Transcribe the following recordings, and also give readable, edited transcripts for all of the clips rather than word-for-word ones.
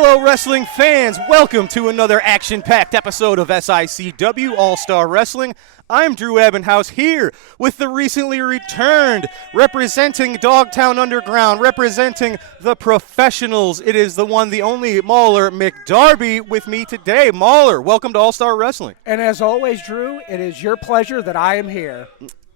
Hello, wrestling fans. Welcome to another action-packed episode of SICW All-Star Wrestling. I'm Drew Ebenhouse here with the recently returned, representing Dogtown Underground, representing the professionals. It is the one, the only Mauler McDarby with me today. Mauler, welcome to All-Star Wrestling. And as always, Drew, it is your pleasure that I am here.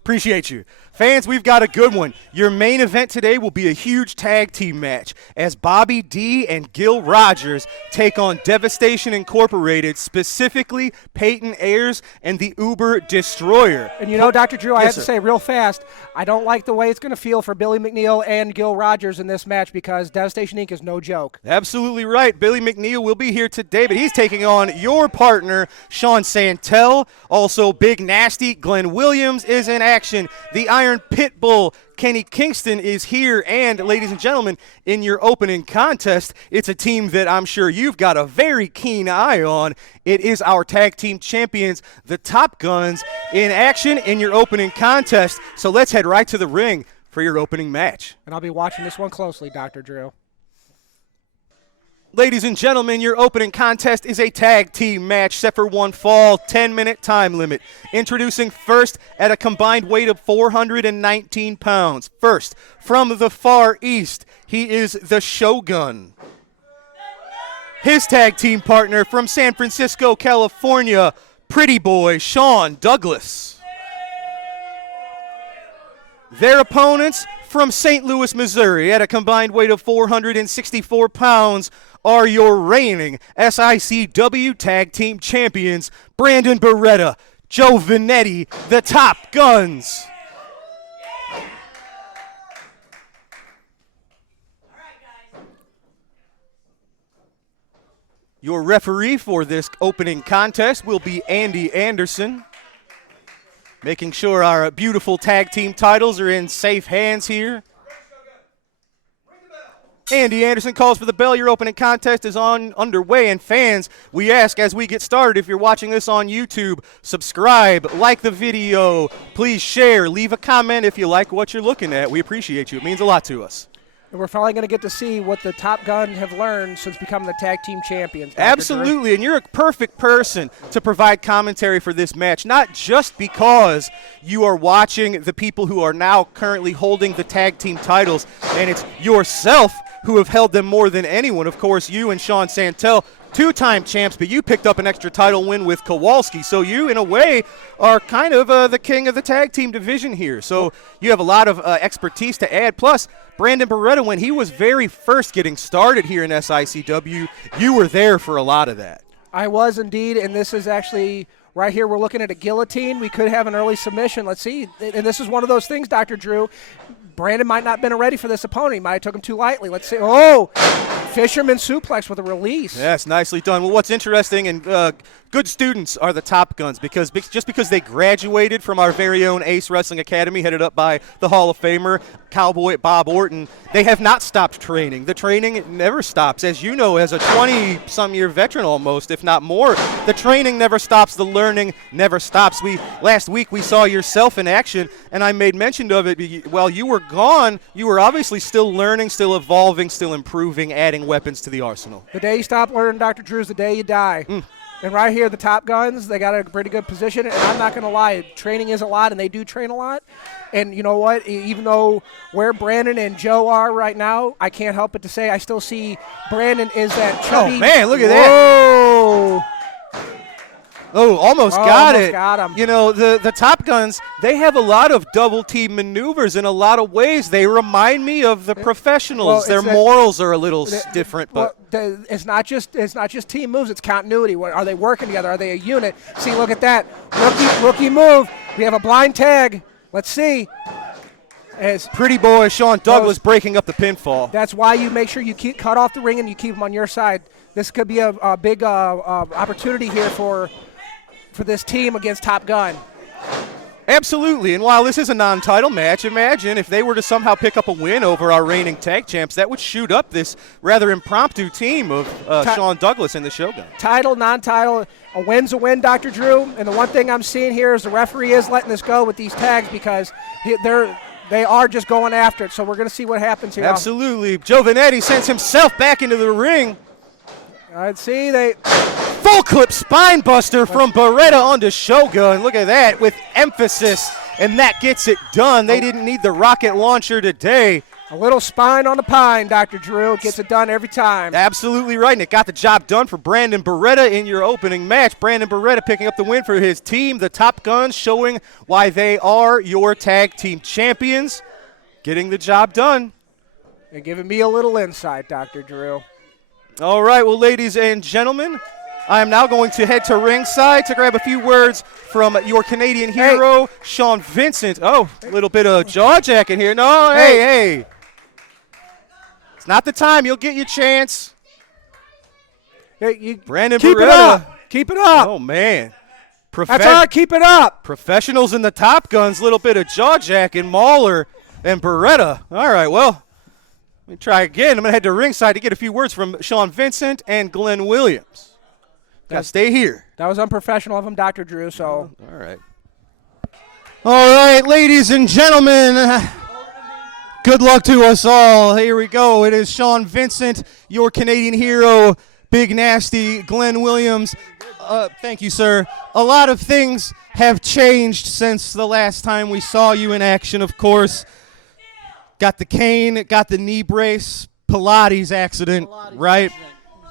Appreciate you. Fans, we've got a good one. Your main event today will be a huge tag team match as Bobby D and Gil Rogers take on Devastation Incorporated, specifically Peyton Ayers and the Uber Destroyer. And you know, Dr. Drew, I Yes, have to sir. say real fast, I don't like the way it's going to feel for Billy Mcneel and Gil Rogers in this match because Devastation Inc. is no joke. Absolutely right. Billy Mcneel will be here today, but he's taking on your partner, Sean Santel. Also, Big Nasty Glenn Williams is in action. The Iron Pitbull, Kenny Kingston, is here. And, ladies and gentlemen, in your opening contest, it's a team that I'm sure you've got a very keen eye on. It is our tag team champions, the Top Guns, in action in your opening contest. So let's head right to the ring for your opening match. And I'll be watching this one closely, Dr. Drew. Ladies and gentlemen, your opening contest is a tag team match set for one fall, 10-minute time limit. Introducing first at a combined weight of 419 pounds. First, from the far east, he is the Shogun. His tag team partner from San Francisco, California, Pretty Boy Sean Douglas. Their opponents from St. Louis, Missouri, at a combined weight of 464 pounds, are your reigning SICW Tag Team Champions, Brandon Beretta, Joe Vanetti, the Top Guns. Your referee for this opening contest will be Andy Anderson, making sure our beautiful tag team titles are in safe hands here. Andy Anderson calls for the bell. Your opening contest is underway. And fans, we ask as we get started, if you're watching this on YouTube, subscribe, like the video, please share, leave a comment if you like what you're looking at. We appreciate you. It means a lot to us. And we're finally going to get to see what the Top Gun have learned since becoming the tag team champions. Dr. Absolutely, Drew. and you're a perfect person to provide commentary for this match, not just because you are watching the people who are now currently holding the tag team titles, and it's yourself who have held them more than anyone. Of course, you and Sean Santel, two-time champs, but you picked up an extra title win with Kowalski. So you, in a way, are kind of the king of the tag team division here. So you have a lot of expertise to add. Plus, Brandon Beretta, when he was very first getting started here in SICW, you were there for a lot of that. I was indeed, and this is actually right here. We're looking at a guillotine. We could have an early submission. Let's see. And this is one of those things, Dr. Drew. Brandon might not have been ready for this opponent. He might have took him too lightly. Let's see. Oh, fisherman suplex with a release. Yes, nicely done. Well, what's interesting, and good students are the Top Guns, because just because they graduated from our very own Ace Wrestling Academy, headed up by the Hall of Famer, Cowboy Bob Orton, they have not stopped training. The training never stops. As you know, as a 20-some-year veteran almost, if not more, the training never stops. The learning never stops. Last week we saw yourself in action, and I made mention of it. While you were gone, you were obviously still learning, still evolving, still improving, adding weapons to the arsenal. The day you stop learning, Dr. Drew, is the day you die. And right here, the Top Guns, they got a pretty good position. And I'm not going to lie, training is a lot, and they do train a lot. And you know what? Even though where Brandon and Joe are right now, I can't help but to say I still see Brandon is that chubby. Oh, man, look at Whoa. that. Oh, almost got it. Got him. You know, the Top Guns, they have a lot of double team maneuvers in a lot of ways. They remind me of the professionals. Their morals are a little different, but it's not just team moves, it's continuity. Are they working together? Are they a unit? See, look at that. Rookie move. We have a blind tag. Let's see. As Pretty Boy Sean Douglas breaking up the pinfall. That's why you make sure you cut off the ring and you keep them on your side. This could be a big opportunity here for this team against Top Gun. Absolutely, and while this is a non-title match, imagine if they were to somehow pick up a win over our reigning tag champs, that would shoot up this rather impromptu team of Sean Douglas and the Shogun. Title, non-title, a win's a win, Dr. Drew, and the one thing I'm seeing here is the referee is letting this go with these tags because they are just going after it, so we're going to see what happens here. Absolutely. Joe Vanetti sends himself back into the ring. I'd see they. Full clip spine buster from Beretta onto Shogun. Look at that with emphasis, and that gets it done. They didn't need the rocket launcher today. A little spine on the pine, Dr. Drew. Gets it done every time. Absolutely right, and it got the job done for Brandon Beretta in your opening match. Brandon Beretta picking up the win for his team. The Top Guns showing why they are your tag team champions. Getting the job done. And giving me a little insight, Dr. Drew. All right, well, ladies and gentlemen, I am now going to head to ringside to grab a few words from your Canadian hero, Sean Vincent. Oh, a little bit of jaw jacking here. No, hey. It's not the time. You'll get your chance. Hey, Brandon keep Beretta. It up. Keep it up. Oh, man. That's all right. Keep it up. Professionals in the Top Guns, little bit of jaw jacking, Mauler and Beretta. All right, well, let me try again. I'm going to head to ringside to get a few words from Sean Vincent and Glenn Williams. Got to stay here. That was unprofessional of him, Dr. Drew, so. All right. All right, ladies and gentlemen, good luck to us all. Here we go. It is Sean Vincent, your Canadian hero, Big Nasty, Glenn Williams. Thank you, sir. A lot of things have changed since the last time we saw you in action, of course. Got the cane, got the knee brace, Pilates accident, right?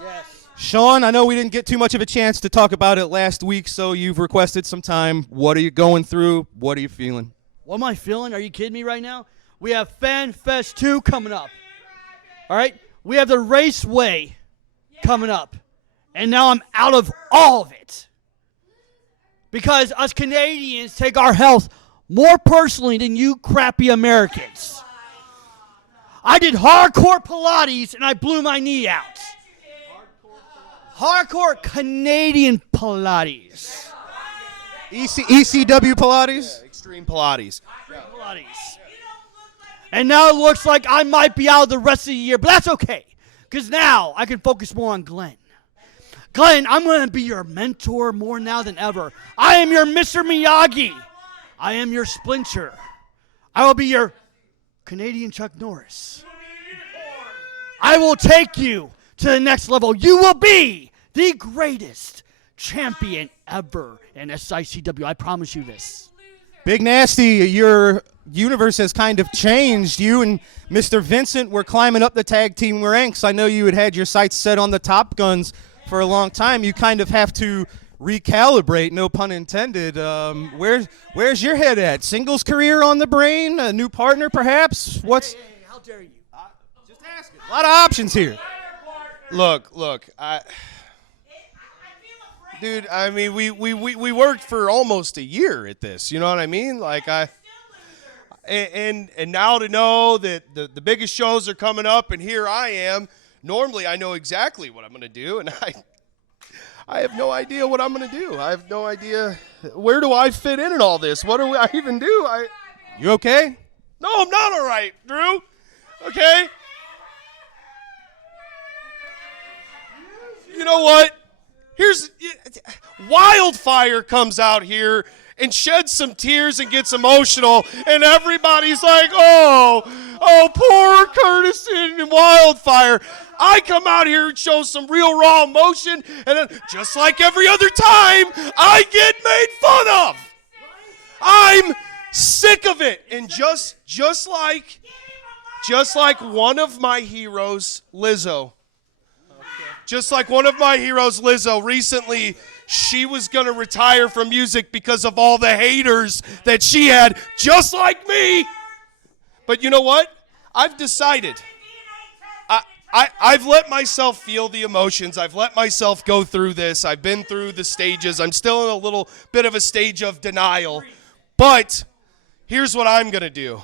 Yes. Sean, I know we didn't get too much of a chance to talk about it last week, so you've requested some time. What are you going through? What are you feeling? What am I feeling? Are you kidding me right now? We have FanFest 2 coming up. All right? We have the Raceway coming up. And now I'm out of all of it. Because us Canadians take our health more personally than you crappy Americans. I did hardcore Pilates and I blew my knee out. Hardcore Canadian Pilates. ECW Pilates? Yeah, extreme Pilates. Pilates. And now it looks like I might be out the rest of the year, but that's okay. Because now I can focus more on Glenn. Glenn, I'm going to be your mentor more now than ever. I am your Mr. Miyagi. I am your Splinter. I will be your Canadian Chuck Norris. I will take you to the next level. You will be the greatest champion ever in SICW. I promise you this. Big Nasty, your universe has kind of changed. You and Mr. Vincent were climbing up the tag team ranks. I know you had your sights set on the Top Guns for a long time. You kind of have to recalibrate, no pun intended. Where's your head at? Singles career on the brain? A new partner, perhaps? What's? Hey, how dare you? Just asking. A lot of options here. Look, dude, I mean, we worked for almost a year at this. You know what I mean? Like and now to know that the biggest shows are coming up, and here I am. Normally, I know exactly what I'm going to do, and I have no idea what I'm going to do. I have no idea where do I fit in all this. What do I even do? You okay? No, I'm not all right, Drew. Okay. You know what? Wildfire comes out here and sheds some tears and gets emotional, and everybody's like, oh, poor Curtis and Wildfire. I come out here and show some real raw emotion, and then, just like every other time, I get made fun of. I'm sick of it. And just like one of my heroes, Lizzo. Just like one of my heroes, Lizzo, recently she was going to retire from music because of all the haters that she had, just like me. But you know what? I've decided. I've let myself feel the emotions. I've let myself go through this. I've been through the stages. I'm still in a little bit of a stage of denial. But here's what I'm going to do.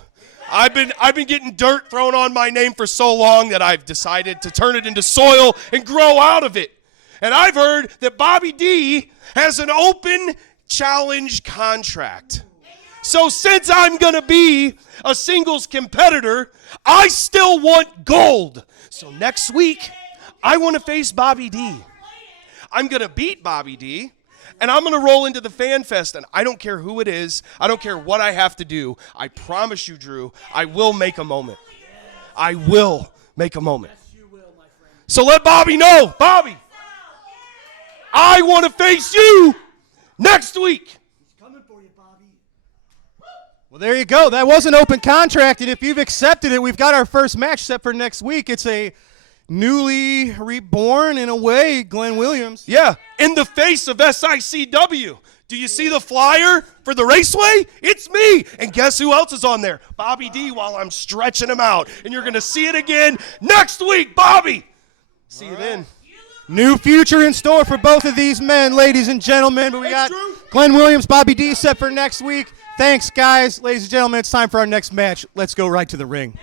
I've been getting dirt thrown on my name for so long that I've decided to turn it into soil and grow out of it. And I've heard that Bobby D has an open challenge contract. So since I'm going to be a singles competitor, I still want gold. So next week, I want to face Bobby D. I'm going to beat Bobby D. And I'm going to roll into the FanFest, and I don't care who it is. I don't care what I have to do. I promise you, Drew, I will make a moment. I will make a moment. So let Bobby know. Bobby, I want to face you next week. Coming for you, Bobby. Well, there you go. That was an open contract, and if you've accepted it, we've got our first match set for next week. It's a newly reborn, in a way, Glenn Williams. Yeah, in the face of SICW. Do you see the flyer for the raceway? It's me. And guess who else is on there? Bobby D, while I'm stretching him out. And you're going to see it again next week, Bobby. See you then. New future in store for both of these men, ladies and gentlemen. But we got Glenn Williams, Bobby D set for next week. Thanks, guys. Ladies and gentlemen, it's time for our next match. Let's go right to the ring.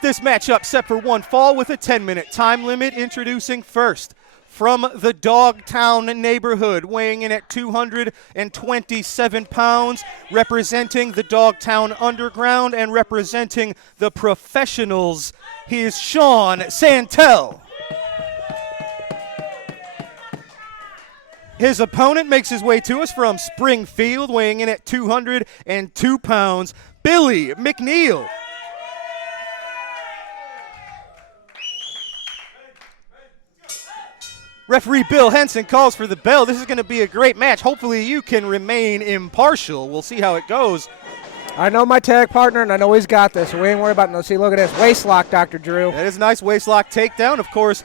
This matchup set for one fall with a 10-minute time limit. Introducing first, from the Dogtown neighborhood, weighing in at 227 pounds, representing the Dogtown Underground and representing the professionals, he is Sean Santel. His opponent makes his way to us from Springfield, weighing in at 202 pounds, Billy Mcneel. Referee Bill Henson calls for the bell. This is going to be a great match. Hopefully you can remain impartial. We'll see how it goes. I know my tag partner, and I know he's got this, so we ain't worried about it. See, look at this. Waist lock, Dr. Drew. That is a nice waist lock takedown. Of course,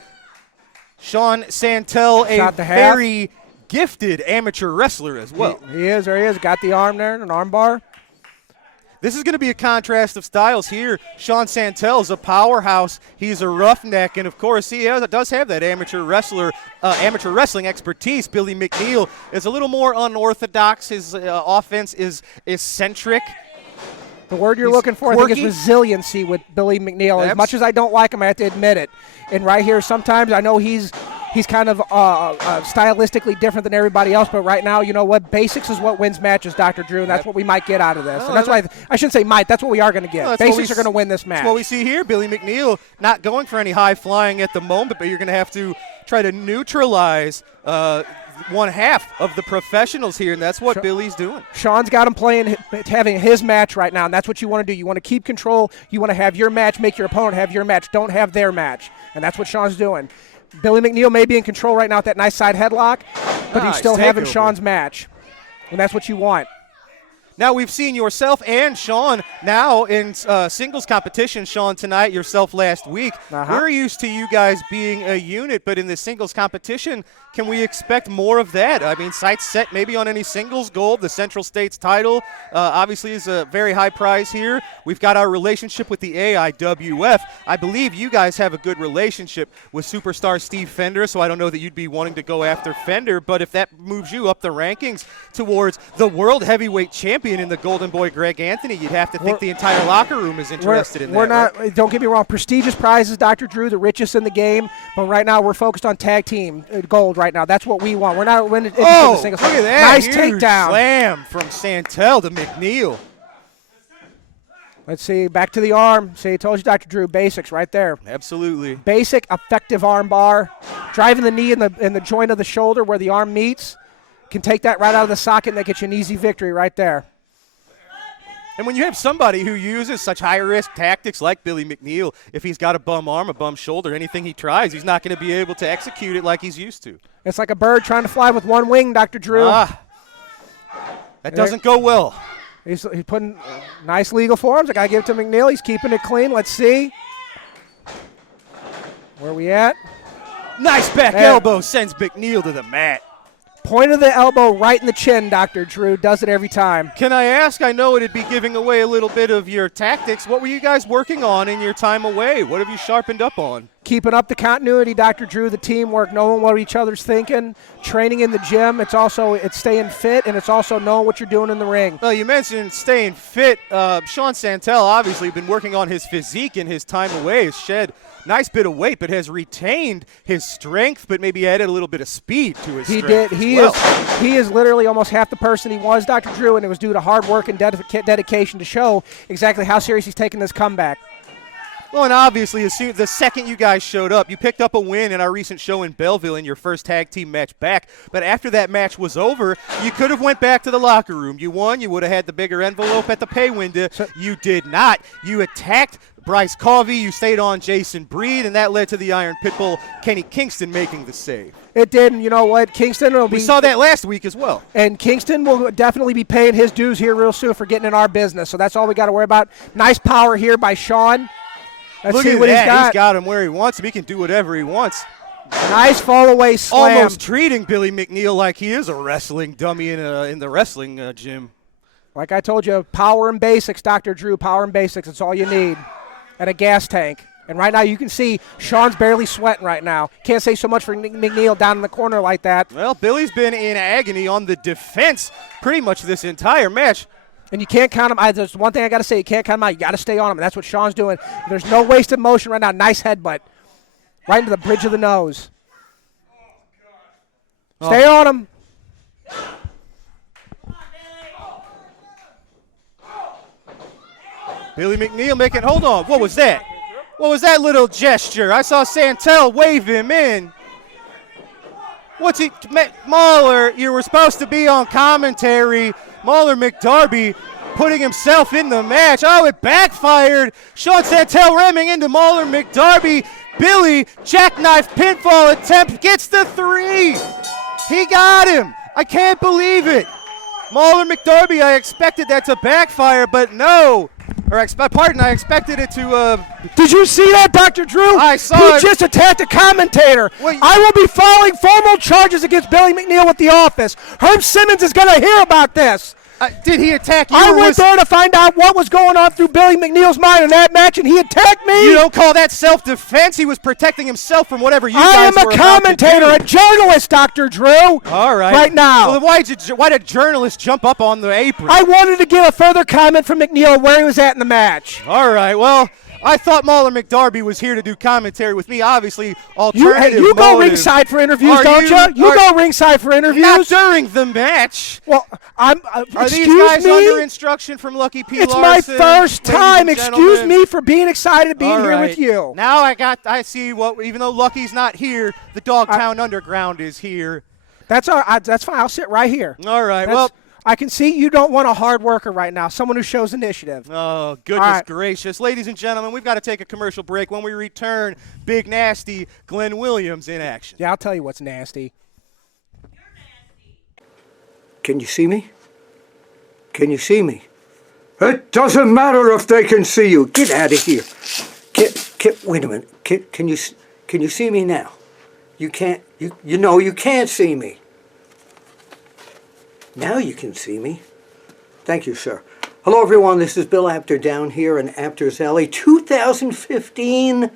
Sean Santel, Shot a the half. very gifted amateur wrestler as well. He is, there he is. Got the arm there, an arm bar. This is going to be a contrast of styles here. Sean Santel is a powerhouse. He's a roughneck, and of course, he does have that amateur wrestling expertise. Billy Mcneel is a little more unorthodox. His offense is eccentric. The word you're He's looking for, quirky. I think, is resiliency with Billy Mcneel. As much as I don't like him, I have to admit it. And right here, sometimes I know he's kind of stylistically different than everybody else, but right now, you know what? Basics is what wins matches, Dr. Drew, and that's what we might get out of this. And that's why I shouldn't say might. That's what we are going to get. Basics are going to win this match. That's what we see here. Billy Mcneel not going for any high flying at the moment, but you're going to have to try to neutralize one half of the professionals here, and that's what Billy's doing. Sean's got him having his match right now, and that's what you want to do. You want to keep control. You want to have your match, make your opponent have your match. Don't have their match, and that's what Sean's doing. Billy Mcneel may be in control right now with that nice side headlock, but he's still having Sean's match, and that's what you want. Now we've seen yourself and Sean now in singles competition. Sean tonight, yourself last week. We're used to you guys being a unit, but in the singles competition, can we expect more of that? I mean, sights set maybe on any singles gold. The Central States title obviously is a very high prize here. We've got our relationship with the AIWF. I believe you guys have a good relationship with superstar Steve Fender, so I don't know that you'd be wanting to go after Fender, but if that moves you up the rankings towards the world heavyweight champion in the Golden Boy Greg Anthony, you'd have to think the entire locker room is interested in that. We're not. Right? Don't get me wrong. Prestigious prizes, Dr. Drew, the richest in the game. But right now, we're focused on tag team gold. Right now, that's what we want. We're not winning. Oh, look at that! Nice huge takedown. Slam from Santel to Mcneel. Let's see. Back to the arm. See, I told you, Dr. Drew. Basics right there. Absolutely. Basic, effective arm bar. Driving the knee in the joint of the shoulder where the arm meets. Can take that right out of the socket, and that gets you an easy victory right there. And when you have somebody who uses such high-risk tactics like Billy Mcneel, if he's got a bum arm, a bum shoulder, anything he tries, he's not going to be able to execute it like he's used to. It's like a bird trying to fly with one wing, Dr. Drew. That doesn't go well. He's putting nice legal forms. I got to give it to Mcneel. He's keeping it clean. Let's see. Where are we at? Nice back elbow sends Mcneel to the mat. Point of the elbow right in the chin, Dr. Drew. Does it every time. Can I ask, I know it'd be giving away a little bit of your tactics. What were you guys working on in your time away? What have you sharpened up on? Keeping up the continuity, Dr. Drew, the teamwork, knowing what each other's thinking, training in the gym. It's staying fit, and it's also knowing what you're doing in the ring. Well, you mentioned staying fit. Sean Santel obviously been working on his physique in his time away. Has shed nice bit of weight, but has retained his strength, but maybe added a little bit of speed to his strength. He is literally almost half the person he was, Dr. Drew, and it was due to hard work and dedication to show exactly how serious he's taking this comeback. Well, and obviously, the second you guys showed up, you picked up a win in our recent show in Belleville in your first tag team match back. But after that match was over, you could have went back to the locker room. You won. You would have had the bigger envelope at the pay window. You did not. You attacked Bryce Covey. You stayed on Jason Breed, and that led to the Iron Pitbull Kenny Kingston making the save. It did, and you know what? Kingston will be. We saw that last week as well. And Kingston will definitely be paying his dues here real soon for getting in our business. So that's all we got to worry about. Nice power here by Sean. Let's Look see at what that. he's got him where he wants him. He can do whatever he wants. Nice fall away slam. Almost treating Billy Mcneel like he is a wrestling dummy in the wrestling gym. Like I told you, power and basics, Dr. Drew. Power and basics. It's all you need. And a gas tank. And right now you can see Sean's barely sweating right now. Can't say so much for Mcneel down in the corner like that. Well, Billy's been in agony on the defense pretty much this entire match. And you can't count him. There's one thing I got to say. You can't count him out. You got to stay on him. And that's what Sean's doing. There's no wasted motion right now. Nice headbutt. Right into the bridge of the nose. Stay on him. Billy Mcneel making, hold on, what was that? What was that little gesture? I saw Santel wave him in. What's he, Mahler, you were supposed to be on commentary. Mahler McDarby putting himself in the match. Oh, it backfired. Sean Santel ramming into Mahler McDarby. Billy, jackknife pinfall attempt, gets the 3. He got him. I can't believe it. Mahler McDarby, I expected that to backfire, but no. I expected it to. Did you see that, Dr. Drew? I saw he it. just attacked a commentator. Wait. I will be filing formal charges against Billy Mcneel with the office. Herb Simmons is going to hear about this. Did he attack you? I went there to find out what was going on through Billy McNeel's mind in that match, and he attacked me. You don't call that self-defense? He was protecting himself from whatever you I guys am were a about to commentator, do. a journalist, Dr. Drew. All right. Right now. Well, then why did journalists jump up on the apron? I wanted to get a further comment from McNeel where he was at in the match. All right. Well, I thought Mahler McDarby was here to do commentary with me. Obviously, alternative You go motive. ringside for interviews, Are don't you? You go ringside for interviews. Not during the match. Well, Are excuse these guys me? under instruction from Lucky P. It's Larson, my first ladies time. and Excuse gentlemen? me for being excited to be All here right. with you. Now I see what. Even though Lucky's not here, the Dogtown Underground is here. That's that's fine. I'll sit right here. All right. Well, I can see you don't want a hard worker right now, someone who shows initiative. Oh, goodness gracious. Ladies and gentlemen, we've got to take a commercial break. When we return, Big Nasty Glenn Williams in action. Yeah, I'll tell you what's nasty. Can you see me? Can you see me? It doesn't matter if they can see you. Get out of here. Wait a minute. Can you see me now? You can't. You know you can't see me. Now you can see me. Thank you, sir. Hello, everyone. This is Bill Apter down here in Apter's Alley. 2015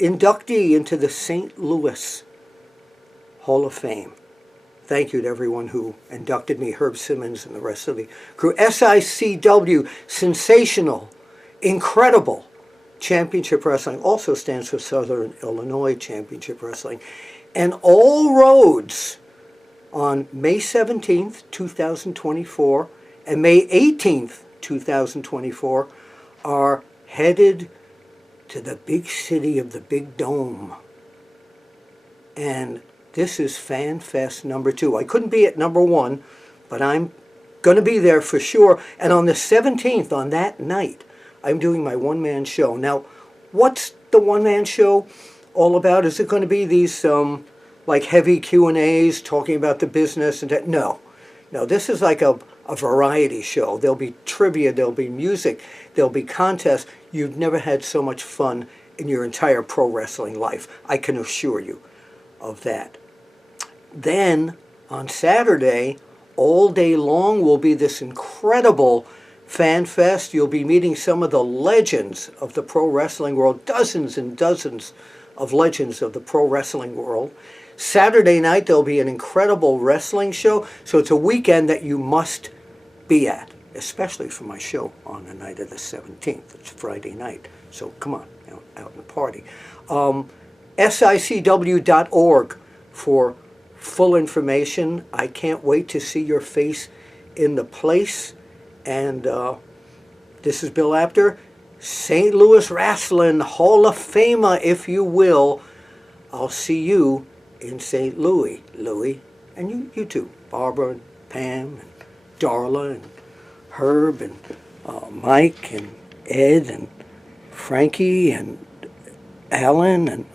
inductee into the St. Louis Hall of Fame. Thank you to everyone who inducted me, Herb Simmons and the rest of the crew. SICW, sensational, incredible Championship Wrestling, also stands for Southern Illinois Championship Wrestling. And all roads on May 17th, 2024, and May 18th, 2024, are headed to the big city of the Big Dome. And this is FanFest number 2. I couldn't be at number 1, but I'm going to be there for sure. And on the 17th, on that night, I'm doing my one-man show. Now, what's the one-man show all about? Is it going to be these like heavy Q&As talking about the business and that? No, this is like a variety show. There'll be trivia, there'll be music, there'll be contests. You've never had so much fun in your entire pro wrestling life. I can assure you of that. Then on Saturday, all day long will be this incredible FanFest. You'll be meeting some of the legends of the pro wrestling world, dozens and dozens of legends of the pro wrestling world. Saturday night, there'll be an incredible wrestling show. So it's a weekend that you must be at, especially for my show on the night of the 17th. It's Friday night. So come on, out in the party. SICW.org for full information. I can't wait to see your face in the place. And this is Bill Apter. St. Louis Wrestling Hall of Famer, if you will. I'll see you in St. Louis, Louis. And you too, Barbara and Pam and Darla and Herb and Mike and Ed and Frankie and Alan and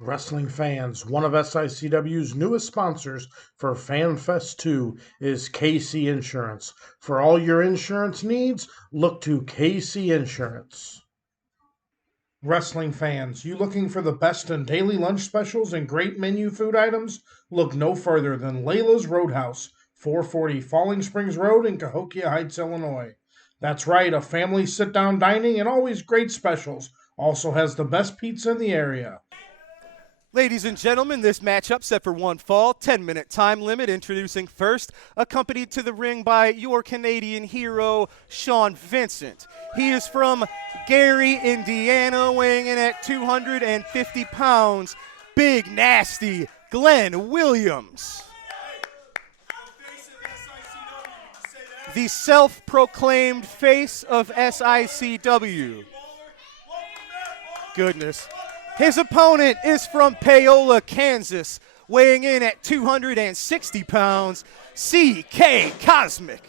Wrestling fans, one of SICW's newest sponsors for FanFest 2 is KC Insurance. For all your insurance needs, look to KC Insurance. Wrestling fans, you looking for the best in daily lunch specials and great menu food items? Look no further than Layla's Roadhouse, 440 Falling Springs Road in Cahokia Heights, Illinois. That's right, a family sit-down dining and always great specials. Also has the best pizza in the area. Ladies and gentlemen, this matchup set for one fall, 10-minute time limit. Introducing first, accompanied to the ring by your Canadian hero, Sean Vincent. He is from Gary, Indiana, weighing in at 250 pounds. Big, nasty Glenn Williams. The self-proclaimed face of SICW. Goodness. His opponent is from Paola, Kansas, weighing in at 260 pounds, CK Cosmic.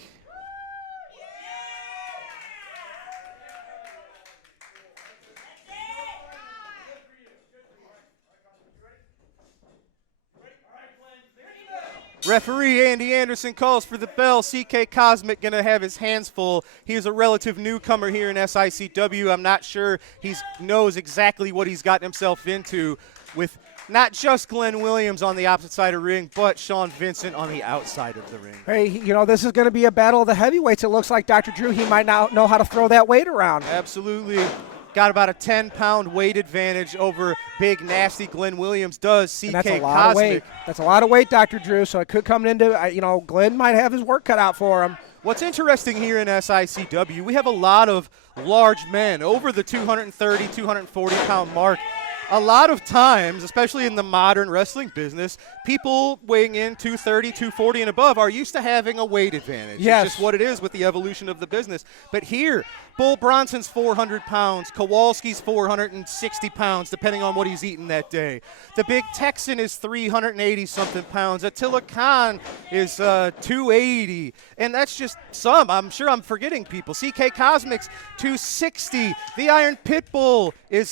Referee Andy Anderson calls for the bell. CK Cosmic going to have his hands full. He is a relative newcomer here in SICW. I'm not sure he knows exactly what he's gotten himself into with not just Glenn Williams on the opposite side of the ring, but Sean Vincent on the outside of the ring. Hey, this is going to be a battle of the heavyweights. It looks like Dr. Drew, he might not know how to throw that weight around. Absolutely. Got about a 10-pound weight advantage over big, nasty Glenn Williams does. CK That's a lot Cosmic. of weight. That's a lot of weight, Dr. Drew, so it could come into, Glenn might have his work cut out for him. What's interesting here in SICW, we have a lot of large men over the 230, 240-pound mark. A lot of times, especially in the modern wrestling business, people weighing in 230, 240 and above are used to having a weight advantage. Yes. It's just what it is with the evolution of the business. But here, Bull Bronson's 400 pounds, Kowalski's 460 pounds, depending on what he's eating that day. The Big Texan is 380-something pounds. Attila Khan is 280. And that's just some. I'm sure I'm forgetting people. CK Cosmic's 260. The Iron Pitbull is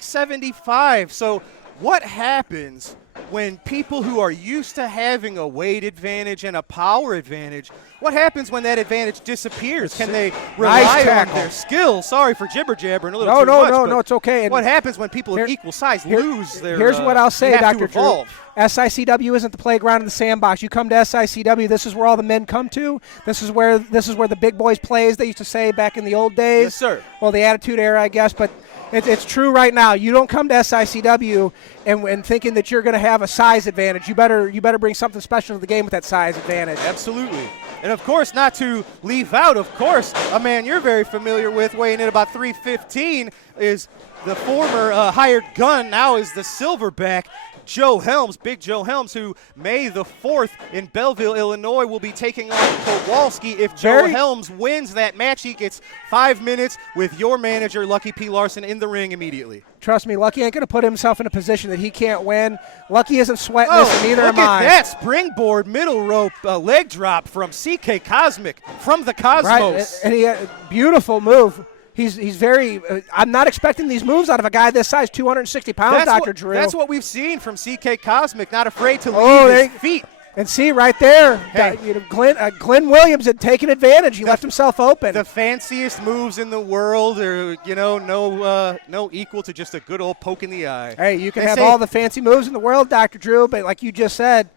75. So what happens when people who are used to having a weight advantage and a power advantage, what happens when that advantage disappears? Can they rely on their skills? Sorry for jibber-jabbering a little too much. No, it's okay. What happens when people of equal size lose their Here's what I'll say, they have Dr. to Drew. evolve. SICW isn't the playground in the sandbox. You come to SICW, this is where all the men come to. This is where the big boys play, as they used to say back in the old days. Yes, sir. Well, the Attitude Era, I guess, but it's true right now. You don't come to SICW and thinking that you're going to have a size advantage. You better bring something special to the game with that size advantage. Absolutely. And, of course, not to leave out, of course, a man you're very familiar with, weighing in about 315, is the former hired gun, now is the silverback, Joe Helms, Big Joe Helms, who May the 4th in Belleville, Illinois, will be taking on Kowalski. If Joe Helms wins that match, he gets 5 minutes with your manager, Lucky P. Larson, in the ring immediately. Trust me, Lucky ain't going to put himself in a position that he can't win. Lucky isn't sweating this, and neither am I. Look at that springboard middle rope leg drop from CK Cosmic, from the Cosmos. Right, and he beautiful move. He's very I'm not expecting these moves out of a guy this size, 260 pounds, Dr. Drew. That's what we've seen from CK Cosmic, not afraid to leave his feet. And see right there, hey. Glenn Williams had taken advantage. He left himself open. The fanciest moves in the world are, no equal to just a good old poke in the eye. Hey, you can have all the fancy moves in the world, Dr. Drew, but like you just said.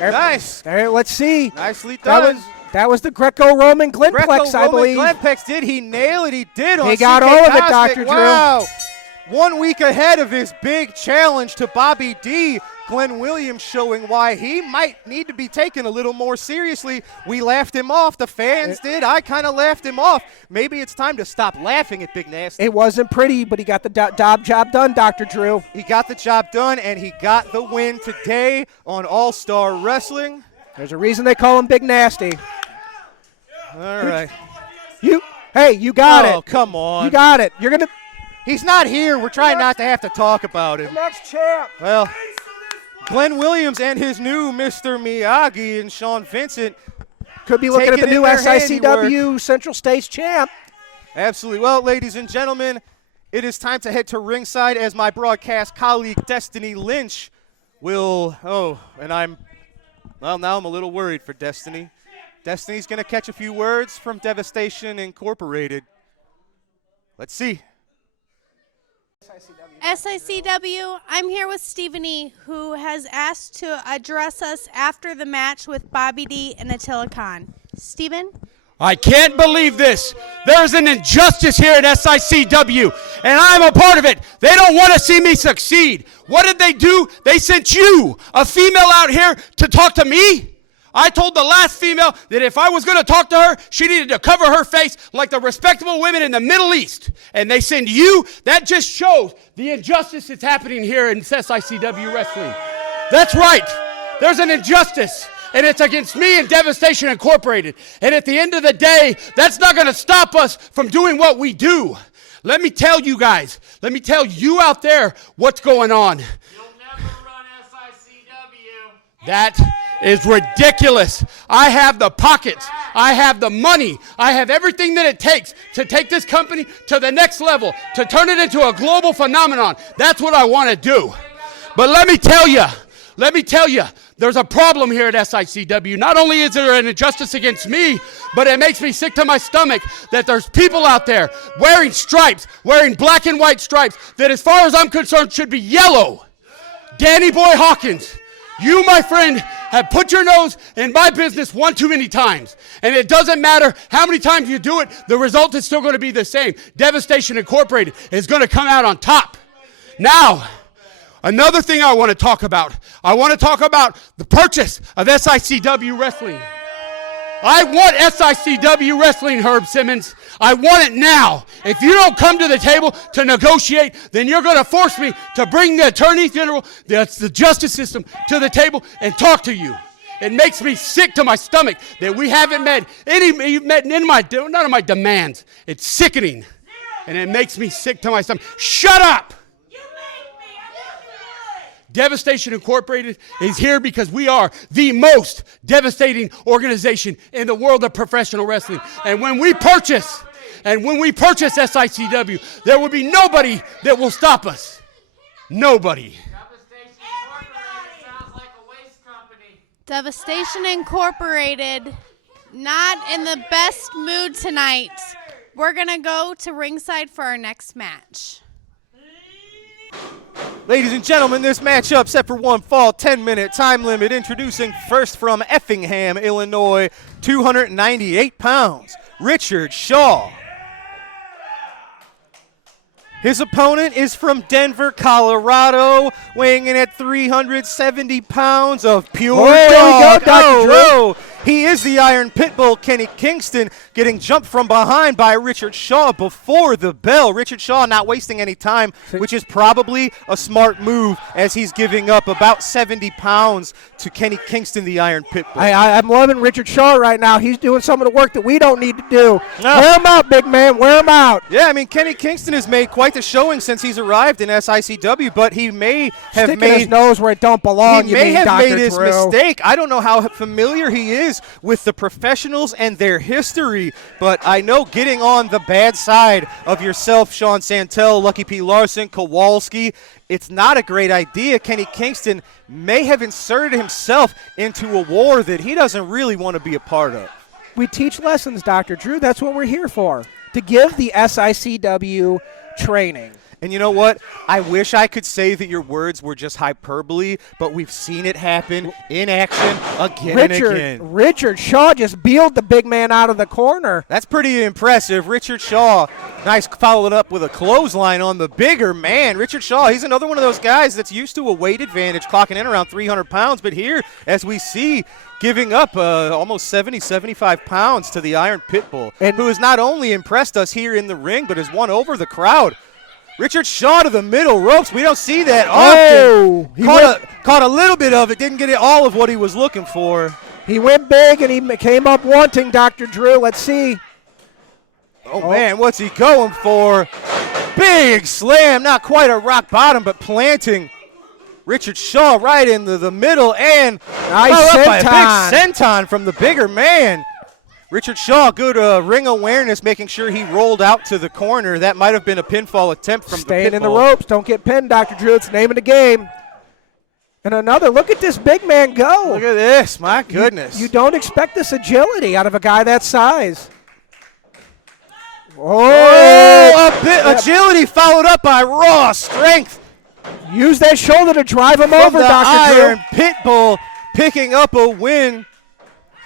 Nice. Let's see. Nicely done. That was the Greco-Roman Glenplex, I believe. Glenplex, did he nail it? He did on He got all of it, Dr. Drew. Wow. 1 week ahead of his big challenge to Bobby D, Glenn Williams showing why he might need to be taken a little more seriously. We laughed him off. The fans did. I kind of laughed him off. Maybe it's time to stop laughing at Big Nasty. It wasn't pretty, but he got the job done, Dr. Drew. He got the job done, and he got the win today on All-Star Wrestling. There's a reason they call him Big Nasty. All right. You got it. Oh, come on. You got it. You're gonna. He's not here. We're trying not to have to talk about him. Next champ. Well, Glenn Williams and his new Mr. Miyagi and Sean Vincent Could be looking at the taking new in their SICW Central States champ. Absolutely. Well, ladies and gentlemen, it is time to head to ringside as my broadcast colleague Destiny Lynch will. Now I'm a little worried for Destiny. Destiny's going to catch a few words from Devastation Incorporated. Let's see. SICW, I'm here with Stephanie, who has asked to address us after the match with Bobby D and Attila Khan. Steven? I can't believe this. There's an injustice here at SICW, and I'm a part of it. They don't want to see me succeed. What did they do? They sent you, a female, out here to talk to me? I told the last female that if I was going to talk to her, she needed to cover her face like the respectable women in the Middle East. And they send you? That just shows the injustice that's happening here in SICW wrestling. That's right. There's an injustice. And it's against me and Devastation Incorporated. And at the end of the day, that's not going to stop us from doing what we do. Let me tell you guys, let me tell you out there what's going on. You'll never run SICW. That is ridiculous. I have the pockets. I have the money. I have everything that it takes to take this company to the next level, to turn it into a global phenomenon. That's what I want to do. But let me tell you, there's a problem here at SICW. Not only is there an injustice against me, but it makes me sick to my stomach that there's people out there wearing stripes, wearing black and white stripes, that as far as I'm concerned should be yellow. Danny Boy Hawkins, you, my friend, have put your nose in my business one too many times. And it doesn't matter how many times you do it, the result is still going to be the same. Devastation Incorporated is going to come out on top. Now, another thing I want to talk about. I want to talk about the purchase of SICW Wrestling. I want SICW Wrestling, Herb Simmons. I want it now. If you don't come to the table to negotiate, then you're going to force me to bring the Attorney General, the justice system, to the table and talk to you. It makes me sick to my stomach that we haven't met none of my demands. It's sickening, and it makes me sick to my stomach. Shut up! Devastation Incorporated is here because we are the most devastating organization in the world of professional wrestling. And when we purchase SICW, there will be nobody that will stop us. Nobody. Devastation Incorporated sounds like a waste company. Devastation Incorporated, not in the best mood tonight. We're going to go to ringside for our next match. Ladies and gentlemen, this matchup set for one fall, 10-minute time limit. Introducing first from Effingham, Illinois, 298 pounds, Richard Shaw. His opponent is from Denver, Colorado, weighing in at 370 pounds of pure dog. Oh, he is the Iron Pitbull, Kenny Kingston, getting jumped from behind by Richard Shaw before the bell. Richard Shaw not wasting any time, which is probably a smart move as he's giving up about 70 pounds to Kenny Kingston, the Iron Pitbull. I'm loving Richard Shaw right now. He's doing some of the work that we don't need to do. Wear him out, big man. Wear him out. Yeah, I mean, Kenny Kingston has made quite the showing since he's arrived in SICW, but he may have Sticking his nose where it don't belong. He may have Dr. made his Drew. mistake. I don't know how familiar he is with the professionals and their history, but I know getting on the bad side of yourself, Sean Santel, Lucky P. Larson, Kowalski, it's not a great idea. Kenny Kingston may have inserted himself into a war that he doesn't really want to be a part of. We teach lessons, Dr. Drew. That's what we're here for, to give the SICW training. And you know what? I wish I could say that your words were just hyperbole, but we've seen it happen in action again and again. Richard Shaw just bealed the big man out of the corner. That's pretty impressive. Richard Shaw, nice, followed up with a clothesline on the bigger man. Richard Shaw, he's another one of those guys that's used to a weight advantage, clocking in around 300 pounds. But here, as we see, giving up almost 70, 75 pounds to the Iron Pitbull, who has not only impressed us here in the ring, but has won over the crowd. Richard Shaw to the middle ropes. We don't see that often. Oh, Caught a little bit of it. Didn't get it all of what he was looking for. He went big, and he came up wanting, Dr. Drew. Let's see. Oh, man, what's he going for? Big slam, not quite a rock bottom, but planting Richard Shaw right into the middle, and Nice followed up by a senton. big senton from the bigger man. Richard Shaw, good ring awareness, making sure he rolled out to the corner. That might have been a pinfall attempt from Staying the in the ropes. Don't get pinned, Dr. Drew. It's the name of the game. And another, look at this big man go. Look at this, my goodness. You don't expect this agility out of a guy that size. Agility followed up by raw strength. Use that shoulder to drive him From over, the Dr. Drew. Iron Pitbull picking up a win.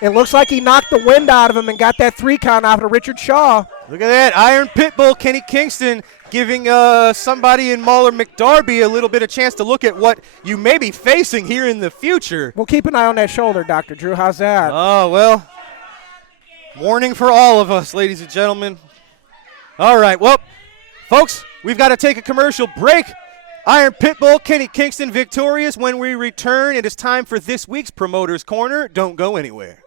It looks like he knocked the wind out of him and got that 3 count out of Richard Shaw. Look at that. Iron Pitbull, Kenny Kingston, giving somebody in Mauler McDarby a little bit of chance to look at what you may be facing here in the future. We'll keep an eye on that shoulder, Dr. Drew. How's that? Oh, well, warning for all of us, ladies and gentlemen. All right, well, folks, we've got to take a commercial break. Iron Pitbull, Kenny Kingston victorious. When we return, it is time for this week's Promoter's Corner. Don't go anywhere.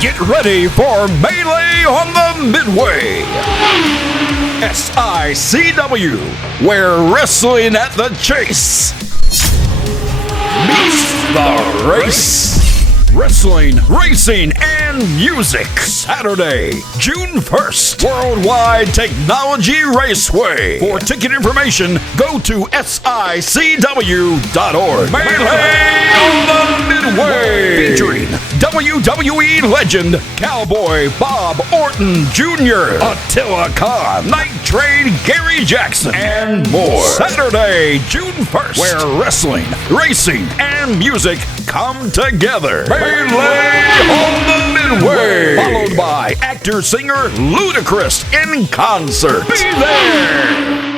Get ready for Melee on the Midway. SICW, where wrestling at the chase meets the race. Wrestling, racing, and music. Saturday, June 1st, Worldwide Technology Raceway. For ticket information, go to SICW.org. Melee on the Midway. Featuring WWE legend Cowboy Bob Orton Jr., Attila Khan, Night Train Gary Jackson, and more. Saturday, June 1st, where wrestling, racing, and music come together. Melee on the Midway. Followed by actor-singer Ludacris in concert. Be there.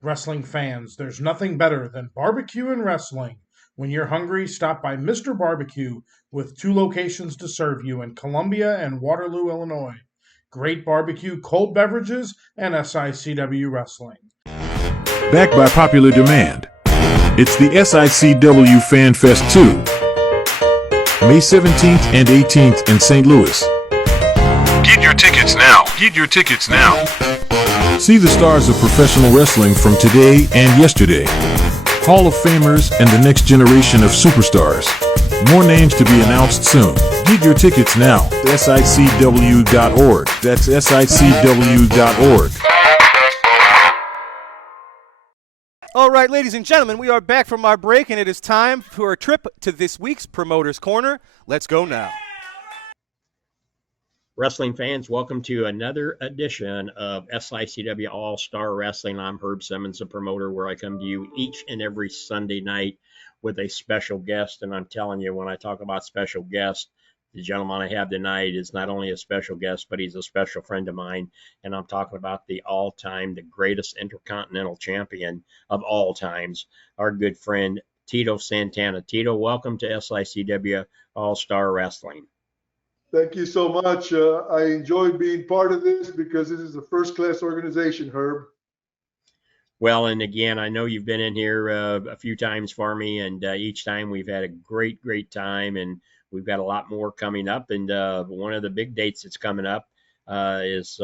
Wrestling fans, there's nothing better than barbecue and wrestling. When you're hungry, stop by Mr. Barbecue with 2 locations to serve you in Columbia and Waterloo, Illinois. Great barbecue, cold beverages, and SICW wrestling. Backed by popular demand, it's the SICW FanFest 2, May 17th and 18th in St. Louis. Get your tickets now. Get your tickets now. See the stars of professional wrestling from today and yesterday. Hall of Famers and the next generation of superstars. More names to be announced soon. Get your tickets now. SICW.org. That's SICW.org. All right, ladies and gentlemen, we are back from our break, and it is time for a trip to this week's Promoter's Corner. Let's go now. Wrestling fans, welcome to another edition of SICW All-Star Wrestling. I'm Herb Simmons, the promoter, where I come to you each and every Sunday night with a special guest. And I'm telling you, when I talk about special guests, the gentleman I have tonight is not only a special guest, but he's a special friend of mine. And I'm talking about the greatest intercontinental champion of all times, our good friend Tito Santana. Tito, welcome to SICW All-Star Wrestling. Thank you so much. I enjoyed being part of this because this is a first-class organization, Herb. Well, and again, I know you've been in here a few times for me, and each time we've had a great, great time, and we've got a lot more coming up. And one of the big dates that's coming up is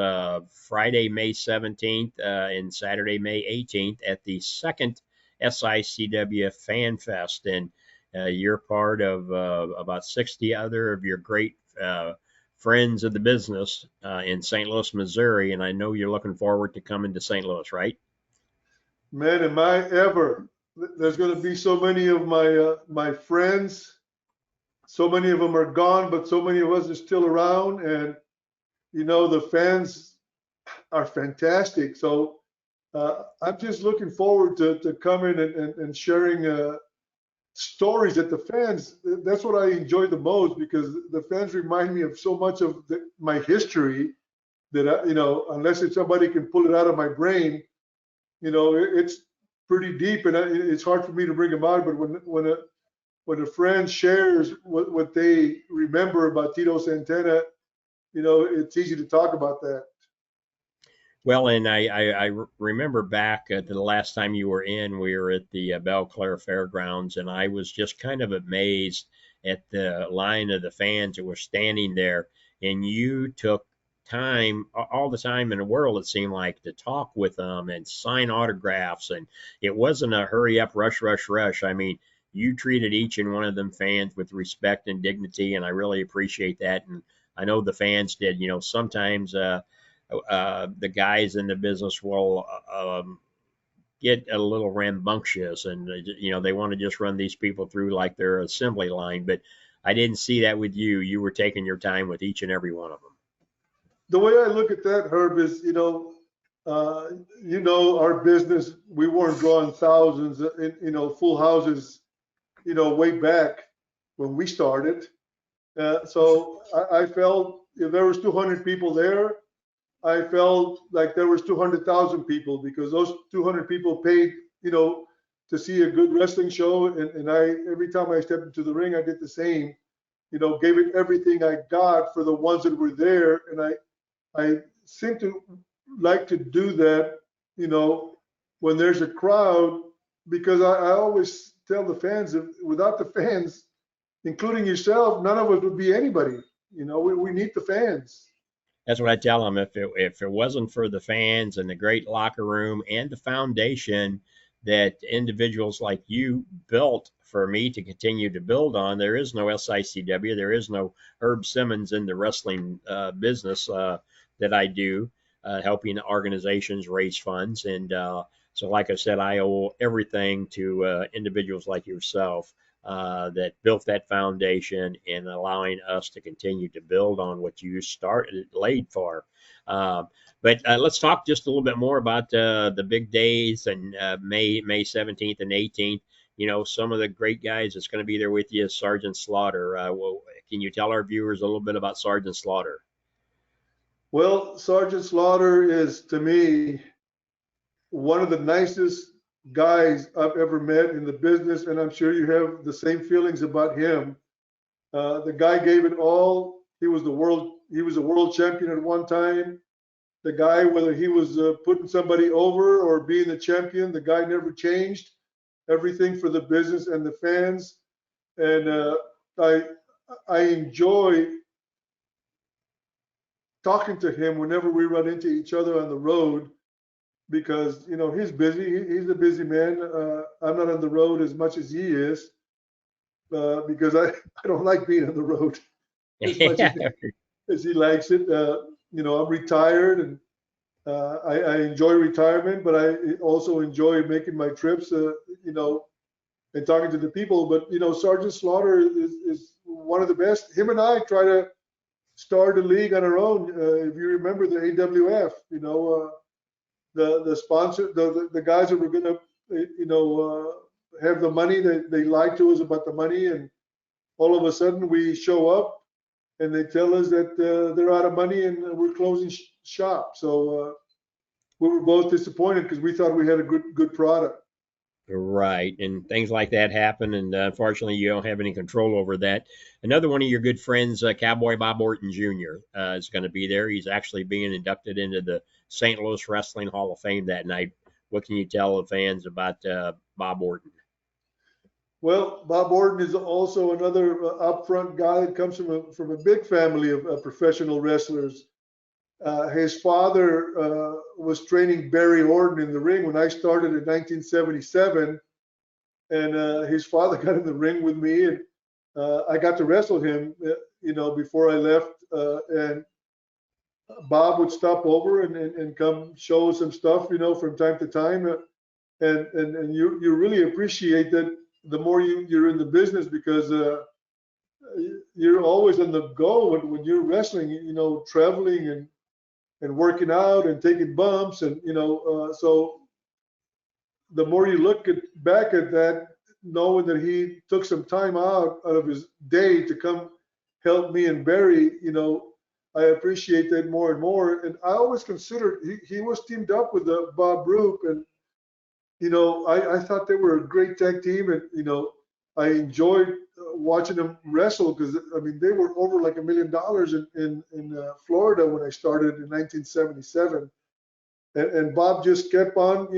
Friday, May 17th and Saturday, May 18th at the second SICW FanFest. And You're part of about 60 other of your great friends of the business in St. Louis, Missouri, and I know you're looking forward to coming to St. Louis, right? Man, am I ever. There's going to be so many of my friends. So many of them are gone, but so many of us are still around. And, the fans are fantastic. So I'm just looking forward to coming and sharing stories that the fans, that's what I enjoy the most, because the fans remind me of so much of my history that, unless somebody can pull it out of my brain, it's pretty deep, and it's hard for me to bring them out. But when a friend shares what they remember about Tito Santana, it's easy to talk about that. Well, and I remember back at the last time you were in, we were at the Belle Claire Fairgrounds, and I was just kind of amazed at the line of the fans that were standing there, and you took time, all the time in the world, it seemed like, to talk with them and sign autographs, and it wasn't a hurry up, rush, rush, rush. I mean, you treated each and one of them fans with respect and dignity, and I really appreciate that. And I know the fans did. Sometimes the guys in the business will get a little rambunctious, and they want to just run these people through like their assembly line. But I didn't see that with you. You were taking your time with each and every one of them. The way I look at that, Herb, is our business. We weren't drawing thousands, full houses, way back when we started. So I felt if there was 200 people there, I felt like there was 200,000 people, because those 200 people paid, to see a good wrestling show. And every time I stepped into the ring, I did the same, gave it everything I got for the ones that were there. And I seem to like to do that, when there's a crowd, because I always tell the fans that without the fans, including yourself, none of us would be anybody. We need the fans. That's what I tell them. If it wasn't for the fans and the great locker room and the foundation that individuals like you built for me to continue to build on, there is no SICW. There is no Herb Simmons in the wrestling business that I do, helping organizations raise funds. And so, like I said, I owe everything to individuals like yourself that built that foundation and allowing us to continue to build on what you laid for. But let's talk just a little bit more about the big days and May 17th and 18th. Some of the great guys that's going to be there with you is Sergeant Slaughter. Can you tell our viewers a little bit about Sergeant Slaughter? Well, Sergeant Slaughter is, to me, one of the nicest guys I've ever met in the business, and I'm sure you have the same feelings about him. The guy gave it all. He was a world champion at one time. The guy, whether he was putting somebody over or being the champion, the guy never changed. Everything for the business and the fans. And I enjoy talking to him whenever we run into each other on the road, because he's busy. He's a busy man. I'm not on the road as much as he is, because I don't like being on the road as much as he likes it. I'm retired, and I enjoy retirement, but I also enjoy making my trips, and talking to the people. But Sergeant Slaughter is one of the best. Him and I try to start a league on our own. If you remember the AWF, the sponsor, the guys that were going to, have the money, they lied to us about the money, and all of a sudden we show up and they tell us that they're out of money and we're closing shop. So we were both disappointed, because we thought we had a good product. Right, and things like that happen, and unfortunately, you don't have any control over that. Another one of your good friends, Cowboy Bob Orton Jr., is going to be there. He's actually being inducted into the St. Louis Wrestling Hall of Fame that night. What can you tell the fans about Bob Orton? Well, Bob Orton is also another upfront guy that comes from a big family of professional wrestlers. His father was training Barry Orton in the ring when I started in 1977. and his father got in the ring with me, and I got to wrestle him, before I left, and Bob would stop over and come show us some stuff, from time to time, and you really appreciate that the more you're in the business, because you're always on the go when you're wrestling, traveling and working out and taking bumps, and so the more you look back at that, knowing that he took some time out of his day to come help me and Barry, I appreciate that more and more. And I always considered he was teamed up with Bob Roop, and I thought they were a great tag team, and I enjoyed watching them wrestle, because I mean they were over like $1 million in Florida when I started in 1977, and Bob just kept on.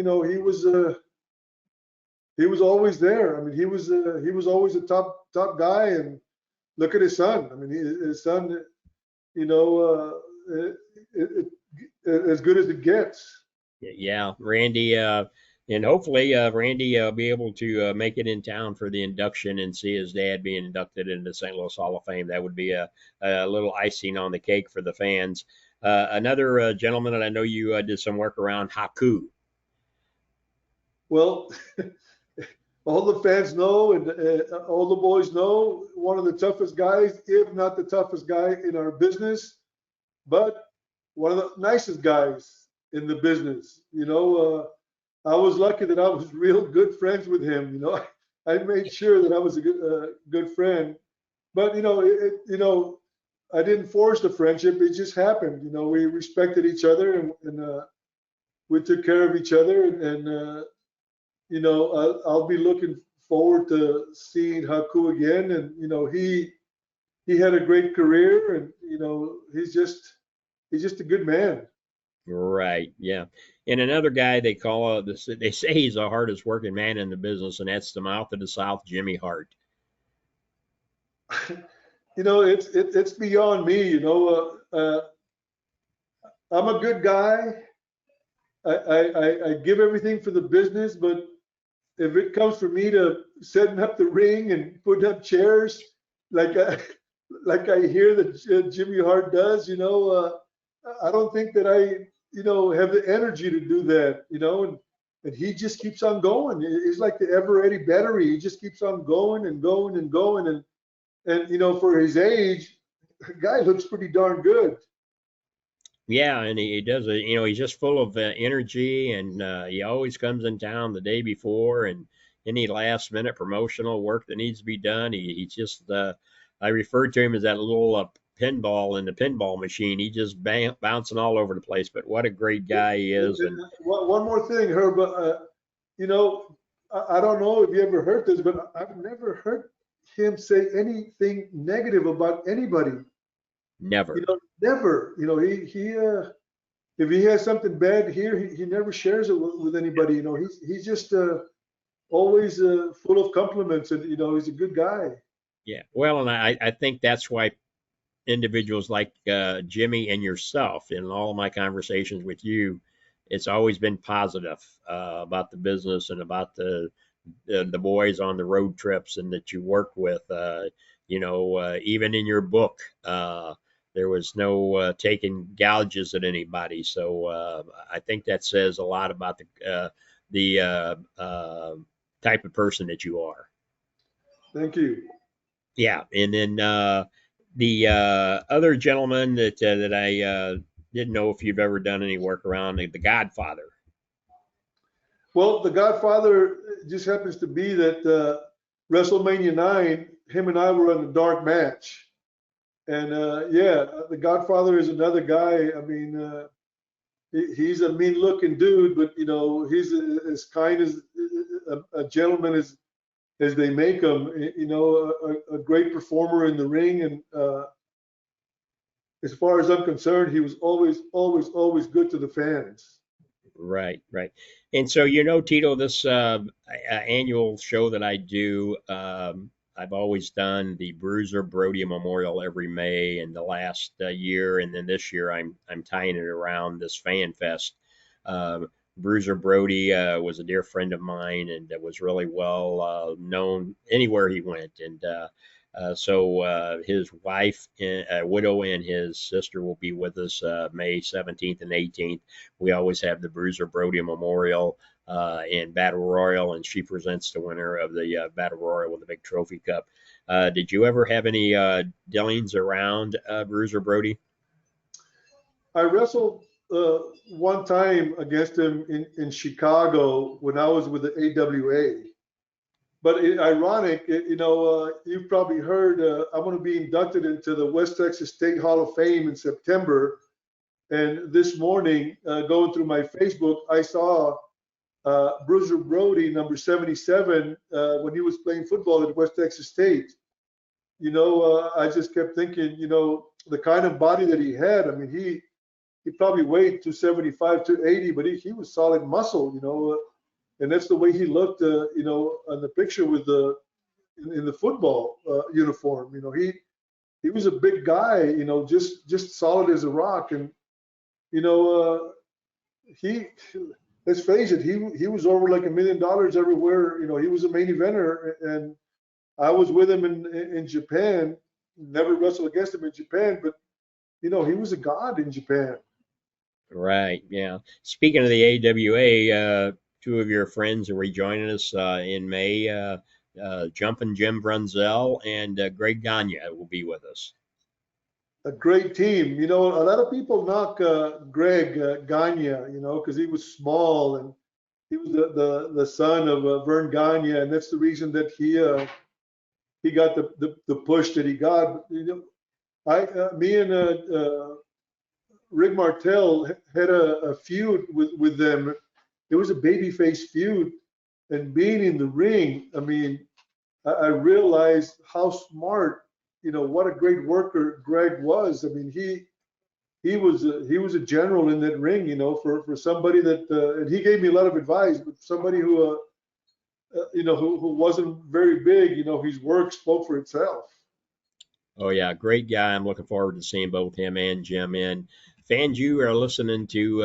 He was always there. I mean, he was always a top guy, and look at his son. I mean, his son, as good as it gets. Yeah, Randy, and hopefully Randy will be able to make it in town for the induction and see his dad being inducted into the St. Louis Hall of Fame. That would be a little icing on the cake for the fans. Another gentleman that I know you did some work around, Haku. Well, all the fans know, and all the boys know, one of the toughest guys, if not the toughest guy in our business, but one of the nicest guys in the business. I was lucky that I was real good friends with him. I made sure that I was a good friend, but I didn't force the friendship. It just happened. We respected each other, and we took care of each other, and I'll be looking forward to seeing Haku again. And he had a great career, and he's just a good man. Right. Yeah. And another guy they call they say he's the hardest working man in the business, and that's the mouth of the South, Jimmy Hart. It's beyond me. I'm a good guy. I give everything for the business, but if it comes for me to setting up the ring and putting up chairs, like I hear that Jimmy Hart does, I don't think that I have the energy to do that, and he just keeps on going. He's like the ever-ready battery. He just keeps on going and going and going, and for his age, the guy looks pretty darn good. Yeah, and he does it. He's just full of energy, and he always comes in town the day before, and any last-minute promotional work that needs to be done, he's just. I refer to him as that little pinball in the pinball machine. He just bouncing all over the place. But what a great guy he is! And one more thing, Herb. I don't know if you ever heard this, but I've never heard him say anything negative about anybody. Never. Never. He if he has something bad here, he never shares it with anybody. He's just always full of compliments, and he's a good guy. Yeah. Well, and I think that's why individuals like Jimmy and yourself, in all of my conversations with you, it's always been positive about the business and about the boys on the road trips and that you work with. Even in your book, there was no taking gouges at anybody. So I think that says a lot about the type of person that you are. Thank you. Yeah, and then the other gentleman that I didn't know if you've ever done any work around, the Godfather. Well, the Godfather just happens to be that WrestleMania 9, him and I were on a dark match. And the Godfather is another guy. I mean, he's a mean-looking dude, but he's as kind as a gentleman as they make him. A great performer in the ring, and as far as I'm concerned, he was always good to the fans. Right. And so, Tito, this annual show that I do, I've always done the Bruiser Brody Memorial every May, and the last year, and then this year I'm tying it around this FanFest. Bruiser Brody was a dear friend of mine and was really well known anywhere he went. And so his wife, widow, and his sister will be with us May 17th and 18th. We always have the Bruiser Brody Memorial in Battle Royal, and she presents the winner of the Battle Royal with the big trophy cup. Did you ever have any dealings around Bruiser Brody? I wrestled one time against him in Chicago when I was with the AWA. But ironic, you've probably heard I'm going to be inducted into the West Texas State Hall of Fame in September. And this morning, going through my Facebook, I saw Bruiser Brody, number 77, when he was playing football at West Texas State. I just kept thinking, the kind of body that he had. I mean, he probably weighed 275, 280, but he was solid muscle, and that's the way he looked, on the picture with in the football uniform. He was a big guy, just solid as a rock, and let's face it, he was over like $1 million everywhere. He was a main eventer, and I was with him in Japan. Never wrestled against him in Japan, but he was a god in Japan. Right. Yeah. Speaking of the AWA, two of your friends are rejoining us in May. Jumpin' Jim Brunzell and Greg Gagne will be with us. A great team. A lot of people knock Greg Gagne, because he was small and he was the son of Vern Gagne, and that's the reason that he got the push that he got. Me and Rick Martel had a feud with them. It was a babyface feud, and being in the ring, I mean, I realized how smart, what a great worker Greg was. I mean, he was a general in that ring, for somebody that, and he gave me a lot of advice, but somebody who wasn't very big, his work spoke for itself. Oh yeah, great guy. I'm looking forward to seeing both him and Jim in. Fans, you are listening to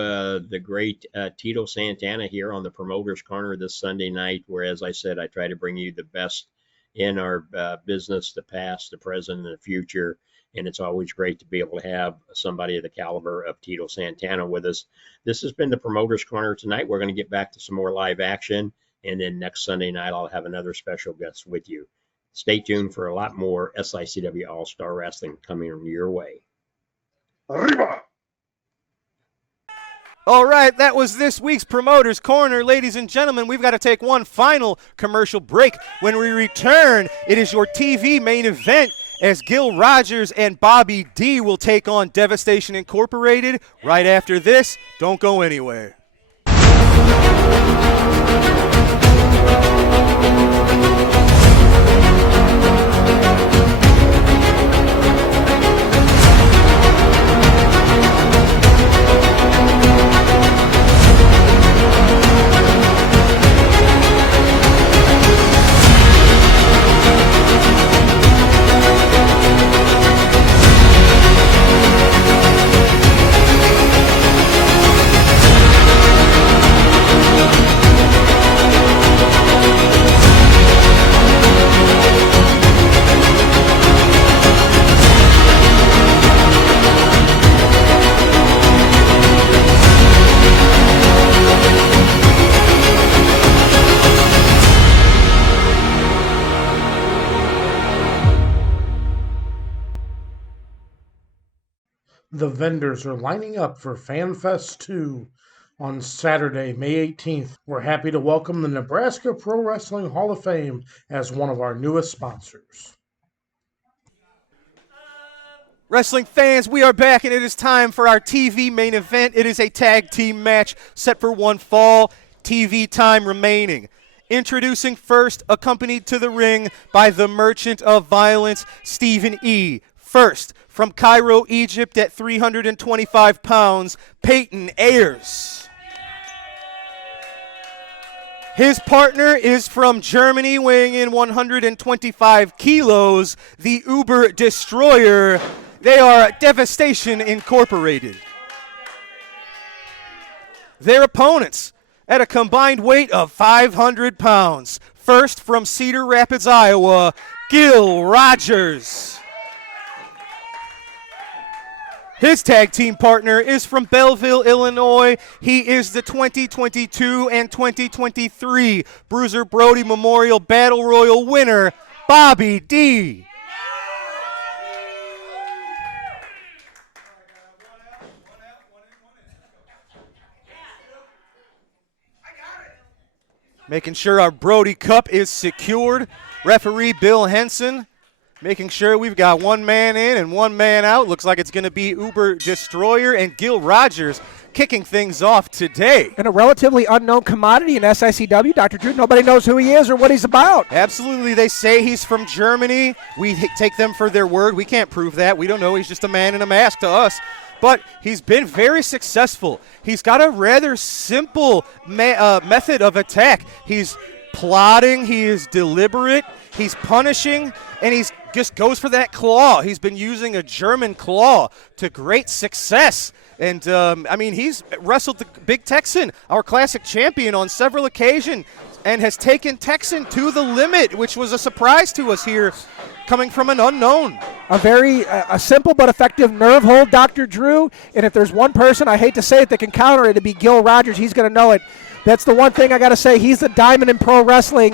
the great Tito Santana here on the Promoter's Corner this Sunday night, where, as I said, I try to bring you the best in our business, the past, the present, and the future. And it's always great to be able to have somebody of the caliber of Tito Santana with us. This has been the Promoter's Corner tonight. We're going to get back to some more live action. And then next Sunday night, I'll have another special guest with you. Stay tuned for a lot more SICW All-Star Wrestling coming your way. Arriba! All right, that was this week's Promoter's Corner. Ladies and gentlemen, we've got to take one final commercial break. When we return, it is your TV main event as Gil Rogers and Bobby D will take on Devastation Incorporated. Right after this, don't go anywhere. The vendors are lining up for FanFest 2 on Saturday, May 18th. We're happy to welcome the Nebraska Pro Wrestling Hall of Fame as one of our newest sponsors. Wrestling fans, we are back, and it is time for our TV main event. It is a tag team match set for one fall. TV time remaining. Introducing first, accompanied to the ring by the Merchant of Violence, Stephen E. First, from Cairo, Egypt at 325 pounds, Peyton Ayers. His partner is from Germany, weighing in 125 kilos, the Uber Destroyer. They are Devastation Incorporated. Their opponents, at a combined weight of 500 pounds. First from Cedar Rapids, Iowa, Gil Rogers. His tag team partner is from Belleville, Illinois. He is the 2022 and 2023 Bruiser Brody Memorial Battle Royal winner, Bobby D. Making sure our Brody Cup is secured. Referee Bill Henson making sure we've got one man in and one man out. Looks like it's going to be Uber Destroyer and Gil Rogers kicking things off today. And a relatively unknown commodity in SICW, Dr. Drew. Nobody knows who he is or what he's about. Absolutely. They say he's from Germany. We take them for their word. We can't prove that. We don't know. He's just a man in a mask to us. But he's been very successful. He's got a rather simple method of attack. He's plotting. He is deliberate. He's punishing. And he's just goes for that claw. He's been using a German claw to great success. And, he's wrestled the Big Texan, our classic champion, on several occasions and has taken Texan to the limit, which was a surprise to us here coming from an unknown. A simple but effective nerve hold, Dr. Drew. And if there's one person, I hate to say it, that can counter it, it'd be Gil Rogers. He's going to know it. That's the one thing I got to say. He's the diamond in pro wrestling.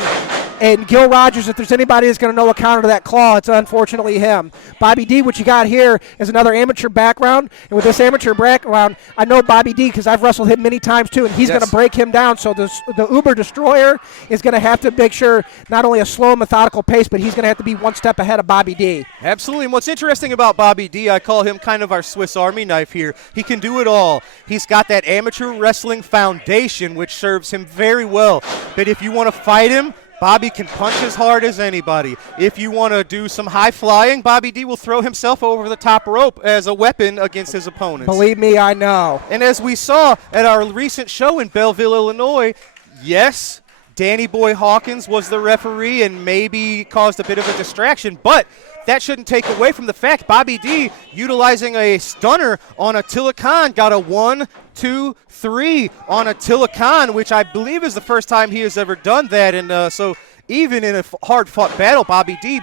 And Gil Rogers, if there's anybody that's going to know a counter to that claw, it's unfortunately him. Bobby D, what you got here is another amateur background. And with this amateur background, I know Bobby D because I've wrestled him many times too, and he's going to break him down. So the Uber Destroyer is going to have to make sure not only a slow, methodical pace, but he's going to have to be one step ahead of Bobby D. Absolutely. And what's interesting about Bobby D, I call him kind of our Swiss Army knife here. He can do it all. He's got that amateur wrestling foundation, which serves him very well. But if you want to fight him, Bobby can punch as hard as anybody. If you want to do some high flying, Bobby D will throw himself over the top rope as a weapon against his opponents. Believe me, I know. And as we saw at our recent show in Belleville, Illinois, yes, Danny Boy Hawkins was the referee and maybe caused a bit of a distraction, but that shouldn't take away from the fact Bobby D, utilizing a stunner on Attila Khan, got a 1, 2, 3 on Attila Khan, which I believe is the first time he has ever done that. And so even in a hard-fought battle, Bobby D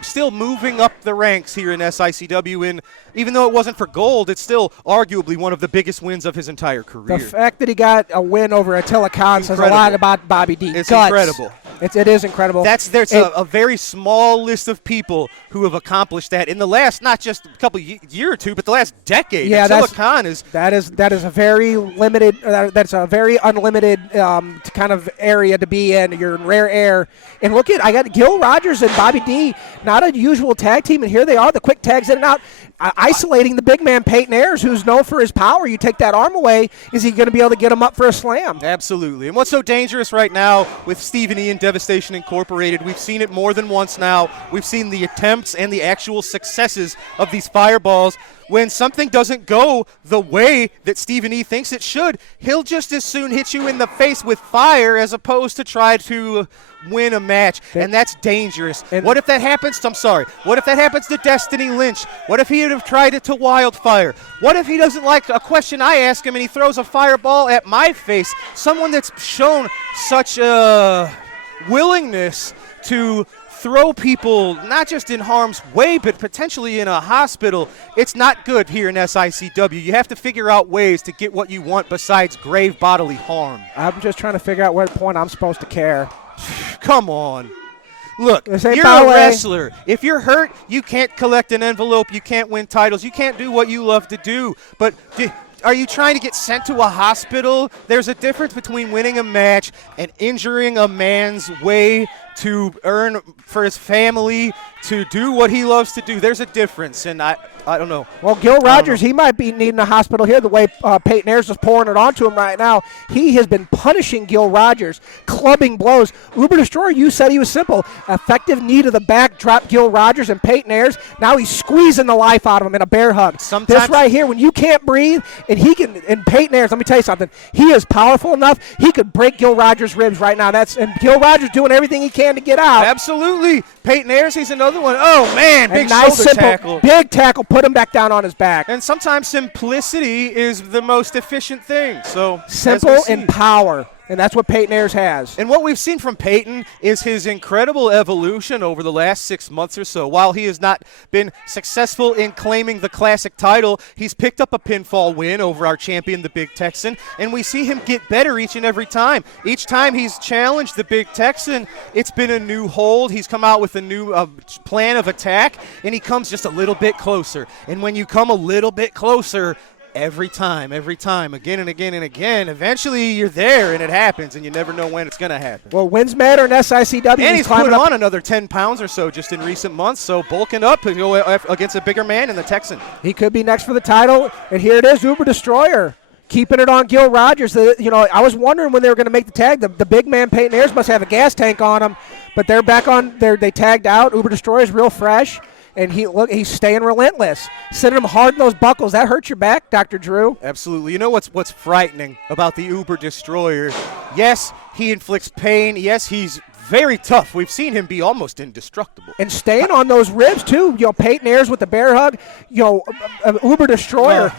still moving up the ranks here in SICW. And even though it wasn't for gold, it's still arguably one of the biggest wins of his entire career. The fact that he got a win over Attila Khan says a lot about Bobby D. It's incredible. It is incredible. There's a very small list of people who have accomplished that in the last, not just a couple year or two, but the last decade. Yeah, Attila Khan is that is a very limited. That's a very unlimited kind of area to be in. You're in rare air. And look at, I got Gil Rogers and Bobby D, not a usual tag team, and here they are, the quick tags in and out, isolating the big man Peyton Ayers, who's known for his power. You take that arm away, is he going to be able to get him up for a slam? Absolutely. And what's so dangerous right now with Stephen E. and Devastation Incorporated, we've seen it more than once now. We've seen the attempts and the actual successes of these fireballs. When something doesn't go the way that Stephen E. thinks it should, he'll just as soon hit you in the face with fire as opposed to try to win a match, and that's dangerous. What if that happens? I'm sorry. What if that happens to Destiny Lynch? What if he would have tried it to Wildfire? What if he doesn't like a question I ask him and he throws a fireball at my face? Someone that's shown such a willingness to throw people not just in harm's way, but potentially in a hospital. It's not good here in SICW. You have to figure out ways to get what you want besides grave bodily harm. I'm just trying to figure out what point I'm supposed to care. Come on. Look, you're a wrestler. If you're hurt, you can't collect an envelope. You can't win titles. You can't do what you love to do. But are you trying to get sent to a hospital? There's a difference between winning a match and injuring a man's way to earn for his family, to do what he loves to do. There's a difference, and I don't know. Well, Gil Rogers, he might be needing a hospital here the way Peyton Ayers is pouring it onto him right now. He has been punishing Gil Rogers, clubbing blows. Uber Destroyer, you said he was simple. Effective knee to the back, drop Gil Rogers and Peyton Ayers. Now he's squeezing the life out of him in a bear hug. This right here, when you can't breathe, and Peyton Ayers, let me tell you something, he is powerful enough, he could break Gil Rogers' ribs right now. And Gil Rogers doing everything he can to get out. Absolutely. Peyton Ayers, he's another one. Oh, man, big nice, shoulder tackle. Big tackle, put him back down on his back. And sometimes simplicity is the most efficient thing. So simple and power. And that's what Peyton Ayers has. And what we've seen from Peyton is his incredible evolution over the last 6 months or so. While he has not been successful in claiming the Classic title, he's picked up a pinfall win over our champion, the Big Texan, and we see him get better each and every time. Each time he's challenged the Big Texan, it's been a new hold. He's come out with a new plan of attack, and he comes just a little bit closer. And when you come a little bit closer, every time, again and again and again, eventually you're there and it happens, and you never know when it's going to happen. Well, wins matter in SICW. And he's put on another 10 pounds or so just in recent months, so bulking up to go against a bigger man in the Texan. He could be next for the title, and here it is, Uber Destroyer. Keeping it on Gil Rogers. I was wondering when they were going to make the tag. The big man Peyton Ayers must have a gas tank on him, but they're back on. They tagged out. Uber Destroyer's real fresh. And he's staying relentless, sending him hard in those buckles. That hurts your back, Dr. Drew. Absolutely. You know what's frightening about the Uber Destroyer? Yes, he inflicts pain. Yes, he's very tough. We've seen him be almost indestructible. And staying on those ribs, too. Peyton Ayers with the bear hug. Uber Destroyer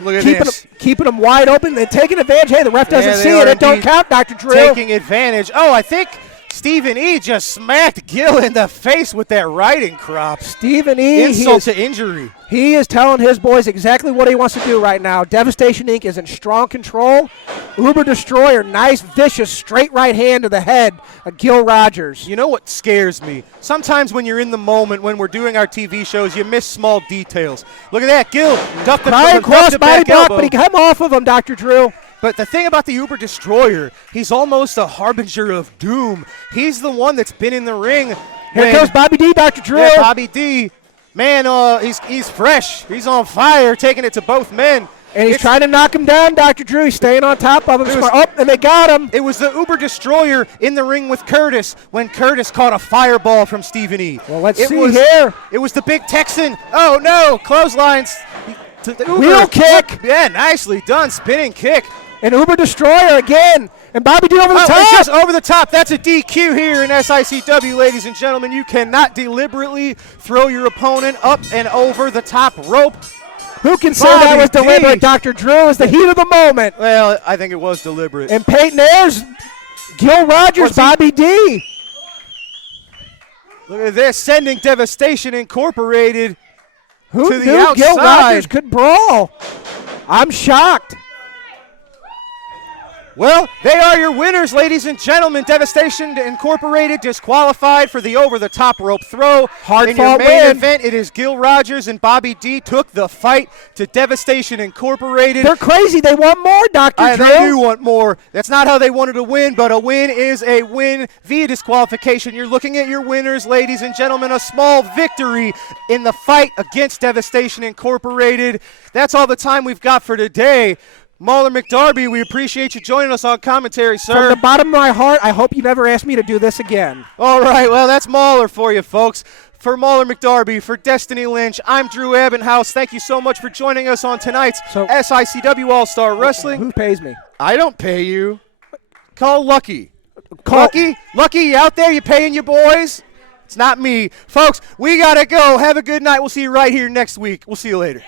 keeping him wide open and taking advantage. Hey, the ref doesn't see it. It don't count, Dr. Drew. Taking advantage. Oh, I think Stephen E. just smacked Gil in the face with that riding crop. Stephen E. Insult to injury. He is telling his boys exactly what he wants to do right now. Devastation Inc. is in strong control. Uber Destroyer, nice, vicious, straight right hand to the head of Gil Rogers. You know what scares me? Sometimes when you're in the moment, when we're doing our TV shows, you miss small details. Look at that. Gil ducked the cross-body block, but he come off of him, Dr. Drew. But the thing about the Uber Destroyer, he's almost a harbinger of doom. He's the one that's been in the ring. Here comes Bobby D, Dr. Drew. Yeah, Bobby D. Man, he's fresh. He's on fire, taking it to both men. And he's trying to knock him down, Dr. Drew. He's staying on top of him. And they got him. It was the Uber Destroyer in the ring with Curtis when Curtis caught a fireball from Stephen E. Well, let's see here. It was the Big Texan. Oh, no. Clotheslines. Wheel kick. Yeah, nicely done. Spinning kick. And Uber Destroyer again. And Bobby D over the top. It's just over the top. That's a DQ here in SICW, ladies and gentlemen. You cannot deliberately throw your opponent up and over the top rope. Who can say that was deliberate, Dr. Drew? It's the heat of the moment. Well, I think it was deliberate. And Peyton Ayers, Gil Rogers, Bobby D. Look at this, sending Devastation Incorporated to the outside. Gil Rogers could brawl? I'm shocked. Well, they are your winners, ladies and gentlemen. Devastation Incorporated disqualified for the over-the-top rope throw. Hard in your fought main win. event, it is Gil Rogers and Bobby D took the fight to Devastation Incorporated. They're crazy. They want more, Dr. Drew. They do want more. That's not how they wanted to win, but a win is a win via disqualification. You're looking at your winners, ladies and gentlemen. A small victory in the fight against Devastation Incorporated. That's all the time we've got for today. Mauler McDarby, we appreciate you joining us on commentary, sir. From the bottom of my heart, I hope you never ask me to do this again. All right, well, that's Mauler for you, folks. For Mauler McDarby, for Destiny Lynch, I'm Drew Abbenhouse. Thank you so much for joining us on tonight's SICW All-Star Wrestling. Who pays me? I don't pay you. Call Lucky. Lucky, you out there? You paying your boys? It's not me. Folks, we got to go. Have a good night. We'll see you right here next week. We'll see you later.